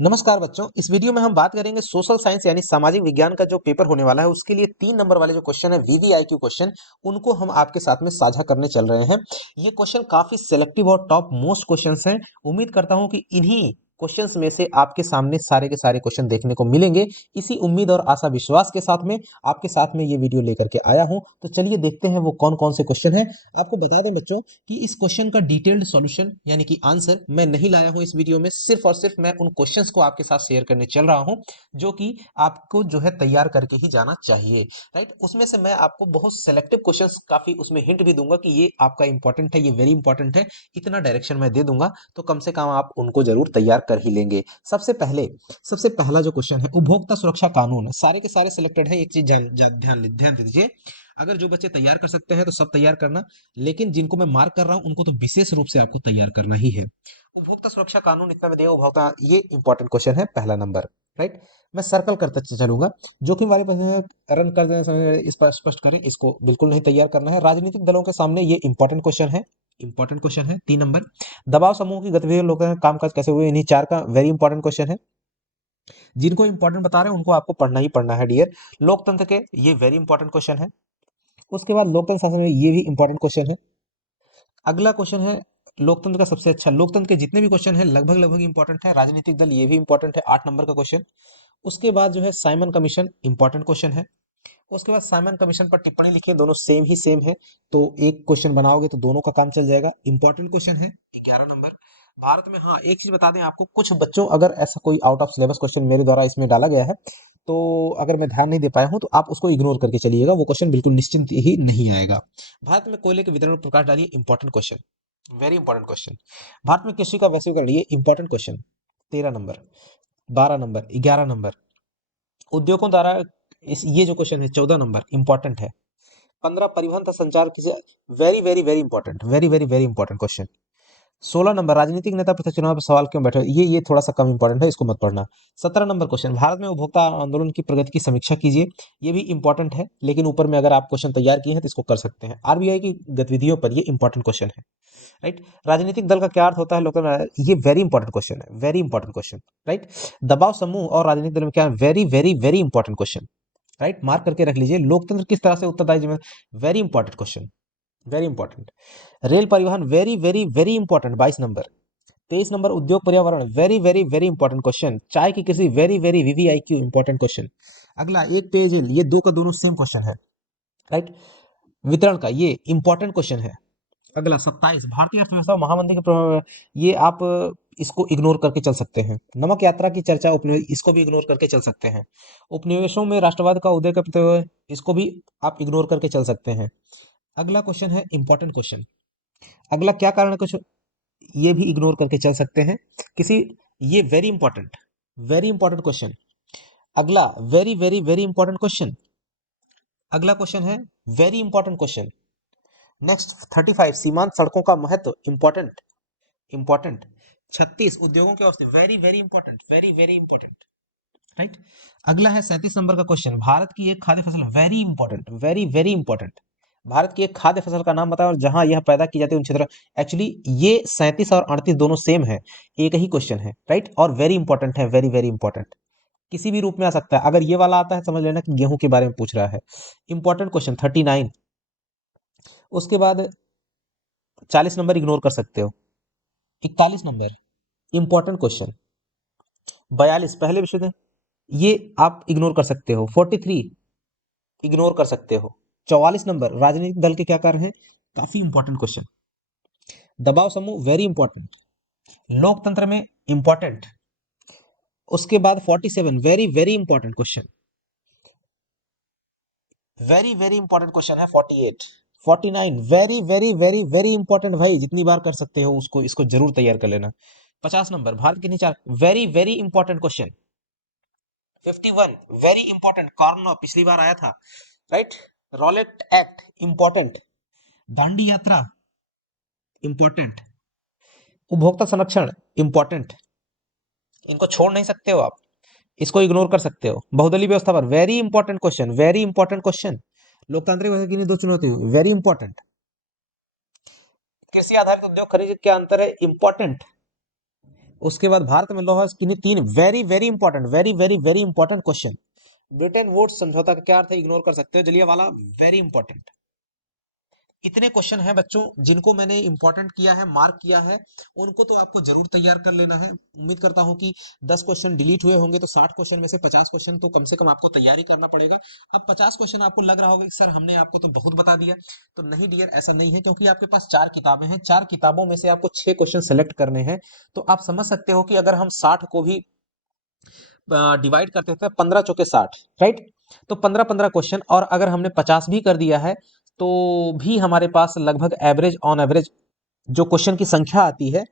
नमस्कार बच्चों, इस वीडियो में हम बात करेंगे सोशल साइंस यानी सामाजिक विज्ञान का जो पेपर होने वाला है उसके लिए 3 नंबर वाले जो क्वेश्चन है वीवीआईक्यू क्वेश्चन, उनको हम आपके साथ में साझा करने चल रहे हैं। ये क्वेश्चन काफी सिलेक्टिव और टॉप मोस्ट क्वेश्चंस हैं। उम्मीद करता हूं कि इन्हीं क्वेश्चंस में से आपके सामने सारे के सारे क्वेश्चन देखने को मिलेंगे। इसी उम्मीद और आशा विश्वास के साथ में आपके साथ में ये वीडियो लेकर के आया हूं। तो चलिए देखते हैं वो कौन कौन से क्वेश्चन है। आपको बता दें बच्चों कि इस क्वेश्चन का डिटेल्ड सॉल्यूशन यानी कि आंसर मैं नहीं लाया हूं इस वीडियो में। सिर्फ और सिर्फ मैं उन क्वेश्चंस को आपके साथ शेयर करने चल रहा हूं जो कि आपको जो है तैयार करके ही जाना चाहिए। राइट, उसमें से मैं आपको बहुत सेलेक्टिव क्वेश्चंस काफी उसमें हिंट भी दूंगा कि ये आपका इंपॉर्टेंट है, ये वेरी इंपॉर्टेंट है। इतना डायरेक्शन मैं दे दूंगा तो कम से कम आप उनको जरूर तैयार कर ही लेंगे। सबसे पहला जो क्वेश्चन है उपभोक्ता सुरक्षा कानून, सारे के सारे सिलेक्टेड है। एक चीज ध्यान दे दीजिए। अगर जो बच्चे तैयार कर सकते हैं तो सब तैयार करना, लेकिन जिनको मैं मार्क कर रहा हूं उनको तो विशेष रूप से आपको तैयार करना ही है। उपभोक्ता सुरक्षा कानून इतना में देगा उपभोक्ता, ये इंपॉर्टेंट क्वेश्चन है, पहला नंबर। राइट, मैं सर्कल करते चलूंगा। जोखिम वाले रन कर देने समय इस पर स्पष्ट करें, इसको बिल्कुल नहीं तैयार करना है। राजनीतिक दलों के सामने ये इंपॉर्टेंट क्वेश्चन है, इंपॉर्टेंट क्वेश्चन है। 3 नंबर, दबाव समूह की गतिविधियों लोगों का कामकाज कैसे हुए, इन्हीं 4 का वेरी इंपॉर्टेंट क्वेश्चन है। जिनको इंपॉर्टेंट बता रहे हैं उनको आपको पढ़ना ही पढ़ना है डियर। लोकतंत्र के, ये वेरी इंपॉर्टेंट क्वेश्चन है। उसके बाद लोकतंत्र शासन में, ये भी इंपॉर्टेंट क्वेश्चन है। अगला क्वेश्चन है लोकतंत्र का सबसे अच्छा, लोकतंत्र के जितने भी क्वेश्चन है लगभग लगभग इंपॉर्टेंट है। राजनीतिक दल, ये भी इंपॉर्टेंट है, 8 नंबर का क्वेश्चन। उसके बाद जो है साइमन कमीशन, इंपॉर्टेंट क्वेश्चन है। उसके बाद साइमन कमीशन पर टिप्पणी लिखिए, दोनों सेम ही सेम है, तो एक क्वेश्चन बनाओगे तो दोनों का काम चल जाएगा। इंपॉर्टेंट क्वेश्चन है, 11 नंबर। भारत में, हाँ एक चीज बता दें आपको, कुछ बच्चों अगर ऐसा कोई आउट ऑफ सिलेबस क्वेश्चन मेरे द्वारा इसमें डाला गया है तो अगर मैं ध्यान नहीं दे पाया हूं तो आप उसको इग्नोर करके चलिएगा, वो क्वेश्चन बिल्कुल निश्चिंत ही नहीं आएगा। भारत में कोयले के वितरण पर प्रकाश डालिए, important question, very important question. Bharat में कृषि का वैश्वीकरण, ये important question, 13 number. 12 number, 11 number. उद्योगों द्वारा, इस ये जो क्वेश्चन है 14 नंबर, इंपॉर्टेंट है। 15, परिवहन तथा संचार किसी, very very very important, very very very important question. 16 number, राजनीतिक नेता पिछले चुनाव पर सवाल क्यों बैठे, ये थोड़ा सा कम इंपॉर्टेंट है, इसको मत पढ़ना। 17 नंबर क्वेश्चन, भारत में उपभोक्ता आंदोलन की प्रगति की समीक्षा कीजिए, ये भी इंपॉर्टेंट है, लेकिन ऊपर में अगर आप क्वेश्चन तैयार किए हैं तो इसको कर सकते हैं। आरबीआई की गतिविधियों पर, ये इंपॉर्टेंट क्वेश्चन है। राइट, राजनीतिक दल का क्या अर्थ होता है लोकतंत्र, ये वेरी इंपॉर्टेंट क्वेश्चन है, वेरी इंपॉर्टेंट क्वेश्चन। राइट, दबाव समूह और राजनीतिक दल में क्या, very very very important question. Right, mark करके रख लीजिए। लोकतंत्र किस तरह से उत्तरदायी जिम्मेदार, very important question, very important. Rail परिवहन, वेरी वेरी वेरी इंपॉर्टेंट, 22 नंबर। 23 नंबर, उद्योग पर्यावरण, very very very important question. चाय की कृषि, very very VVIQ important question. अगला, एक पेयजल, ये दो का दोनों सेम क्वेश्चन है। राइट, वितरण का, ये इंपॉर्टेंट क्वेश्चन है। अगला 27, भारतीय अर्थव्यवस्था और महामंदी के प्रभाव, ये आप इसको इग्नोर करके चल सकते हैं। नमक यात्रा की चर्चा, उपनिवेश, इसको भी इग्नोर करके चल सकते हैं। उपनिवेशों में राष्ट्रवाद का उदय करते हुए, इसको भी आप इग्नोर करके चल सकते हैं। अगला क्वेश्चन है इंपॉर्टेंट क्वेश्चन। अगला क्या कारण है कुछ, ये भी इग्नोर करके चल सकते हैं किसी, ये वेरी इंपॉर्टेंट क्वेश्चन। अगला very very very important question. अगला क्वेश्चन है वेरी इंपॉर्टेंट क्वेश्चन। नेक्स्ट 35, सीमांत सड़कों का महत्व, इंपॉर्टेंट, इंपॉर्टेंट। 36, उद्योगों की अवस्था, very very important, very very important. Right, अगला है 37 नंबर का क्वेश्चन, भारत की एक खाद्य फसल, very important, very very important. Bharat की एक खाद्य फसल का नाम बताओ और जहां यह पैदा की जाती है उन क्षेत्र, एक्चुअली ये 37 और 38 दोनों सेम है, एक ही क्वेश्चन है। राइट, और वेरी इंपॉर्टेंट है, वेरी वेरी इंपॉर्टेंट। किसी भी रूप में आ सकता है, अगर ये वाला आता है समझ लेना कि गेहूं के बारे में पूछ रहा है। Important question 39। उसके बाद 40 नंबर इग्नोर कर सकते हो। 41 नंबर, इंपॉर्टेंट क्वेश्चन। 42, पहले विश्व युद्ध, ये आप इग्नोर कर सकते हो। 43 इग्नोर कर सकते हो। 44 नंबर, राजनीतिक दल के क्या कार्य हैं, काफी इंपॉर्टेंट क्वेश्चन। दबाव समूह, वेरी इंपॉर्टेंट। लोकतंत्र में, इंपॉर्टेंट। उसके बाद 47, very very important question, very very important question है। 48, 49, very very very very important, भाई जितनी बार कर सकते हो उसको, इसको जरूर तैयार कर लेना। 50 नंबर, भारत के नीचे, very very important question. 51, very important, Karna पिछली बार आया था। Right, Rowlatt act, important. Dandi यात्रा, इंपॉर्टेंट। उपभोक्ता संरक्षण, इंपॉर्टेंट, इनको छोड़ नहीं सकते हो आप, इसको इग्नोर कर सकते हो। बहुदलीय व्यवस्था पर, very important question, very important question. लोकतांत्रिक व्यवस्था की नहीं, दो चुनौती, वेरी इंपॉर्टेंट। कृषि आधारित उद्योग खनिज क्या अंतर है, इंपॉर्टेंट। उसके बाद भारत में लौह किन्हीं तीन very very important, very very very important question. Bretton Woods समझौता का क्या अर्थ है, इग्नोर कर सकते हो, जलियांवाला, वेरी इंपॉर्टेंट। इतने क्वेश्चन हैं बच्चों जिनको मैंने इंपॉर्टेंट किया है, मार्क किया है, उनको तो आपको जरूर तैयार कर लेना है। उम्मीद करता हूं कि 10 क्वेश्चन डिलीट हुए होंगे तो 60 क्वेश्चन में से 50 क्वेश्चन तो कम से कम आपको तैयारी करना पड़ेगा। अब 50 क्वेश्चन आपको लग रहा होगा कि सर हमने आपको तो बहुत बता दिया। तो नहीं डियर, ऐसा नहीं है, क्योंकि आपके पास 4 किताबें हैं, 4 किताबों में से आपको 6 क्वेश्चन सेलेक्ट करने हैं। तो आप समझ सकते हो कि अगर हम 60 को भी डिवाइड करते हैं 15 चौके 60, राइट। तो 15-15 क्वेश्चन, और अगर हमने 50 भी कर दिया है तो भी हमारे पास लगभग एवरेज ऑन एवरेज जो क्वेश्चन की संख्या आती है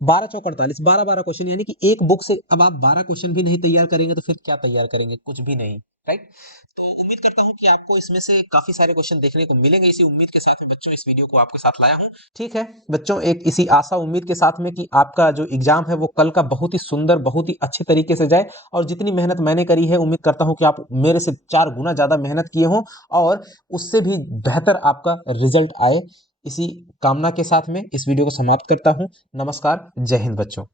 12 चौक 48, 12-12 क्वेश्चन, यानी कि एक बुक से अब आप 12 क्वेश्चन भी नहीं तैयार करेंगे तो फिर क्या तैयार करेंगे, कुछ भी नहीं, राइट। तो उम्मीद करता हूं कि आपको इसमें से काफी सारे क्वेश्चन देखने को मिलेंगे। इसी उम्मीद के साथ में बच्चों इस वीडियो को आपके साथ लाया हूं। ठीक है बच्चों, एक इसी आशा उम्मीद के साथ में कि आपका जो एग्जाम है वो कल का बहुत ही सुंदर, बहुत ही अच्छे तरीके से जाए। और जितनी मेहनत मैंने करी है, उम्मीद करता हूं कि आप मेरे से 4 गुना ज्यादा मेहनत किए हों और उससे भी बेहतर आपका रिजल्ट आए। इसी कामना के साथ में इस वीडियो को समाप्त करता हूं। नमस्कार, जय हिंद बच्चों।